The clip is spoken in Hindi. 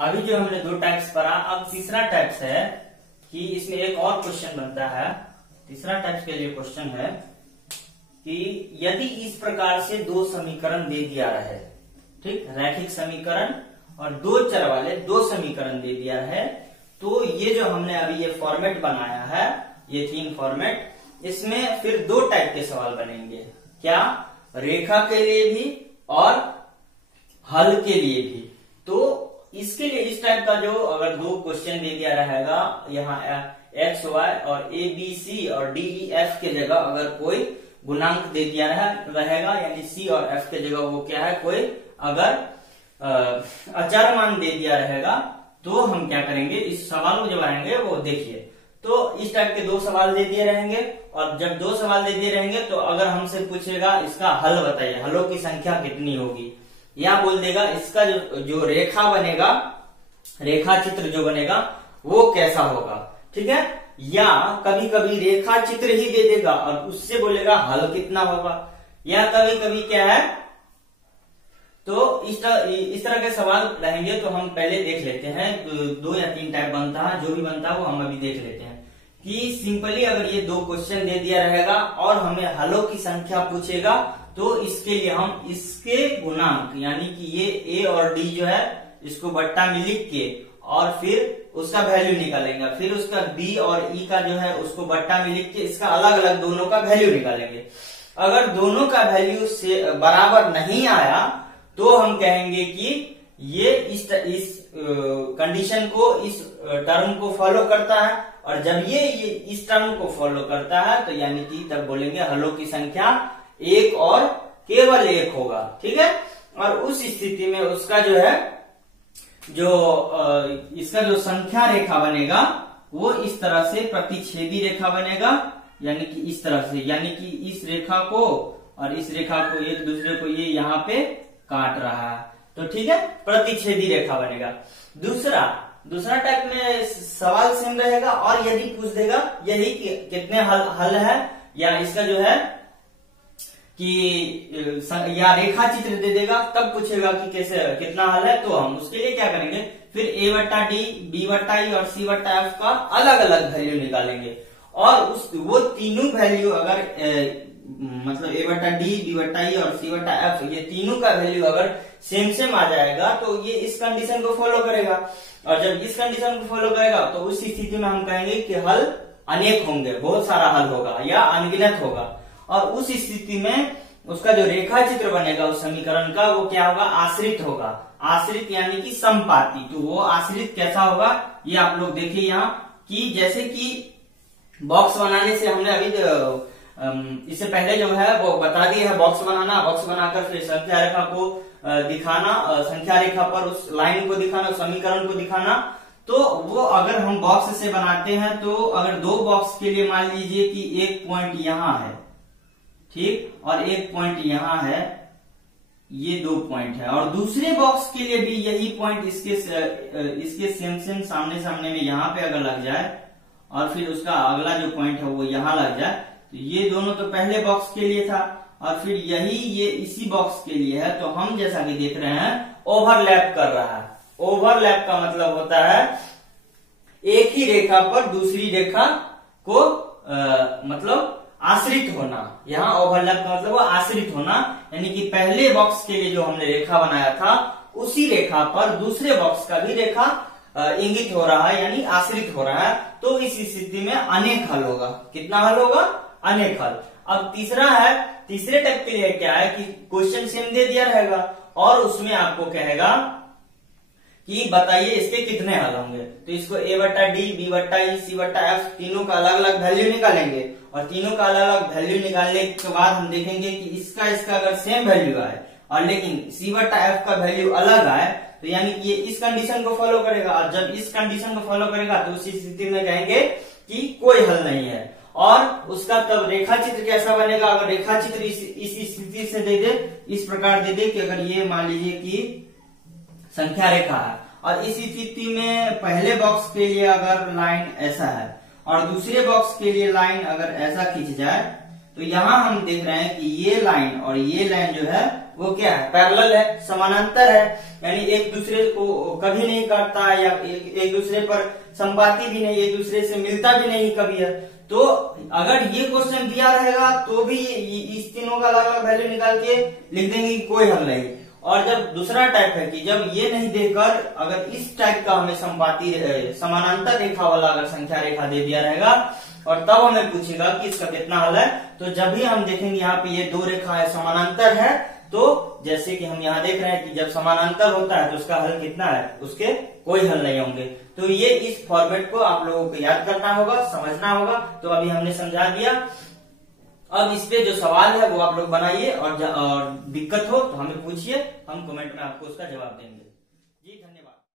अभी जो हमने दो टाइप्स पढ़ा, अब तीसरा टाइप्स है कि इसमें एक और क्वेश्चन बनता है। तीसरा टाइप्स के लिए क्वेश्चन है कि यदि इस प्रकार से दो समीकरण दे दिया रहे, ठीक, रैखिक समीकरण और दो चर वाले दो समीकरण दे दिया है, तो ये जो हमने अभी ये फॉर्मेट बनाया है, ये तीन फॉर्मेट, इसमें फिर दो टाइप के सवाल बनेंगे। क्या? रेखा के लिए भी और हल के लिए भी। तो इसके लिए इस टाइप का जो अगर दो क्वेश्चन दे दिया रहेगा, यहाँ एक्स वाई और ए बी सी और डी ई एफ के जगह अगर कोई गुणांक दे दिया रहेगा, यानी सी और एफ के जगह वो क्या है, कोई अगर अचर मान दे दिया रहेगा, तो हम क्या करेंगे, इस सवाल को जब आएंगे वो देखिए। तो इस टाइप के दो सवाल दे दिए रहेंगे, और जब दो सवाल दे दिए रहेंगे तो अगर हमसे पूछेगा इसका हल बताइए, हलों की संख्या कितनी होगी, या बोल देगा इसका जो रेखा बनेगा, रेखा चित्र जो बनेगा वो कैसा होगा, ठीक है। या कभी कभी रेखा चित्र ही दे देगा और उससे बोलेगा हल कितना होगा, या कभी कभी क्या है। तो इस तरह के सवाल रहेंगे। तो हम पहले देख लेते हैं, दो या तीन टाइप बनता है, जो भी बनता है वो हम अभी देख लेते हैं कि सिंपली अगर ये दो क्वेश्चन दे दिया रहेगा और हमें हलों की संख्या पूछेगा, तो इसके लिए हम इसके गुणांक यानी कि ये ए और डी जो है इसको बट्टा में लिख के और फिर उसका वैल्यू निकालेंगे, फिर उसका बी और ई का जो है उसको बट्टा में लिख के इसका अलग अलग दोनों का वैल्यू निकालेंगे। अगर दोनों का वैल्यू से बराबर नहीं आया तो हम कहेंगे कि ये इस कंडीशन को, इस टर्म को फॉलो करता है, और जब ये इस टर्म को फॉलो करता है तो यानी कि तब बोलेंगे हलों की संख्या एक और केवल एक होगा, ठीक है। और उस स्थिति में उसका जो है इसका जो संख्या रेखा बनेगा वो इस तरह से प्रतिच्छेदी रेखा बनेगा, यानी कि इस तरह से, यानी कि इस रेखा को और इस रेखा को एक दूसरे को ये यहाँ पे काट रहा है, तो ठीक है, प्रतिच्छेदी रेखा बनेगा। दूसरा टाइप में सवाल सेम रहेगा, और यदि पूछ देगा यही कितने हल है, या इसका जो है कि या रेखा चित्र दे देगा, तब पूछेगा कि कैसे कितना हल है, तो हम उसके लिए क्या करेंगे, फिर ए बट्टा डी, बी बट्टा ई और सी बट्टा एफ का अलग अलग वैल्यू निकालेंगे, और वो तीनों वैल्यू अगर मतलब ए बट्टा डी, बी बट्टा ई और सी बट्टा एफ, ये तीनों का वैल्यू अगर सेम आ जाएगा तो ये इस कंडीशन को फॉलो करेगा, और जब इस कंडीशन को फॉलो करेगा तो उस स्थिति में हम कहेंगे कि हल अनेक होंगे, बहुत सारा हल होगा या अनगिनत होगा। और उस स्थिति में उसका जो रेखा चित्र बनेगा उस समीकरण का, वो क्या होगा, आश्रित होगा। आश्रित यानी कि समपाती। तो वो आश्रित कैसा होगा, ये आप लोग देखिए यहाँ कि जैसे कि बॉक्स बनाने से हमने अभी इससे पहले जो है वो बता दिया है, बॉक्स बनाना, बॉक्स बनाकर फिर संख्या रेखा को दिखाना, संख्या रेखा पर उस लाइन को दिखाना, समीकरण को दिखाना। तो वो अगर हम बॉक्स से बनाते हैं, तो अगर दो बॉक्स के लिए मान लीजिए कि एक पॉइंट यहाँ है, ठीक, और एक पॉइंट यहाँ है, ये दो पॉइंट है, और दूसरे बॉक्स के लिए भी यही पॉइंट इसके सेम सामने में यहाँ पे अगर लग जाए, और फिर उसका अगला जो पॉइंट है वो यहाँ लग जाए, तो ये दोनों तो पहले बॉक्स के लिए था, और फिर यही ये इसी बॉक्स के लिए है। तो हम जैसा कि देख रहे हैं ओवरलैप कर रहा है। ओवरलैप का मतलब होता है एक ही रेखा पर दूसरी रेखा को मतलब आश्रित होना। यहाँ ओवरलैप का मतलब आश्रित होना, यानी कि पहले बॉक्स के लिए जो हमने रेखा बनाया था उसी रेखा पर दूसरे बॉक्स का भी रेखा इंगित हो रहा है, यानी आश्रित हो रहा है। तो इस स्थिति में अनेक हल होगा। कितना हल होगा? अनेक हल। अब तीसरा है, तीसरे टाइप के लिए क्या है कि क्वेश्चन सेम दे दिया रहेगा और उसमें आपको कहेगा कि बताइए इसके कितने हल होंगे। तो इसको ए बट्टा डी, बी बट्टा ई, सी बट्टा एफ तीनों का अलग अलग वैल्यू निकालेंगे, और तीनों का अलग अलग वैल्यू निकालने के बाद हम देखेंगे कि इसका अगर सेम वैल्यू आए और लेकिन सी बट्टा एफ का वैल्यू अलग आए, तो यानी कि ये इस कंडीशन को फॉलो करेगा, और जब इस कंडीशन को फॉलो करेगा तो उसी स्थिति में कहेंगे कि कोई हल नहीं है। और उसका तब रेखा चित्र कैसा बनेगा? अगर रेखा चित्र इस स्थिति से दे दे, इस प्रकार दे दे कि अगर ये मान लीजिए कि संख्या रेखा है, और इस स्थिति में पहले बॉक्स के लिए अगर लाइन ऐसा है और दूसरे बॉक्स के लिए लाइन अगर ऐसा खींच जाए, तो यहाँ हम देख रहे हैं कि ये लाइन और ये लाइन जो है वो क्या है, पैरेलल है, समानांतर है, यानी एक दूसरे को कभी नहीं काटता है या एक दूसरे पर संपाती भी नहीं, एक दूसरे से मिलता भी नहीं कभी है। तो अगर ये क्वेश्चन दिया रहेगा तो भी इस तीनों का अलग अलग वैल्यू निकाल के लिख देंगे कि कोई हल नहीं। और जब दूसरा टाइप है कि जब ये नहीं देकर अगर इस टाइप का हमें संपाती समानांतर रेखा वाला अगर संख्या रेखा दे दिया रहेगा और तब हमें पूछेगा कि इसका कितना हल है, तो जब भी हम देखेंगे यहाँ पे ये दो रेखा है समानांतर है, तो जैसे कि हम यहाँ देख रहे हैं कि जब समानांतर होता है तो उसका हल कितना है, उसके कोई हल नहीं होंगे। तो ये इस फॉर्मेट को आप लोगों को याद करना होगा, समझना होगा। तो अभी हमने समझा दिया। अब इस पे जो सवाल है वो आप लोग बनाइए और दिक्कत हो तो हमें पूछिए, हम कमेंट में आपको उसका जवाब देंगे। जी धन्यवाद।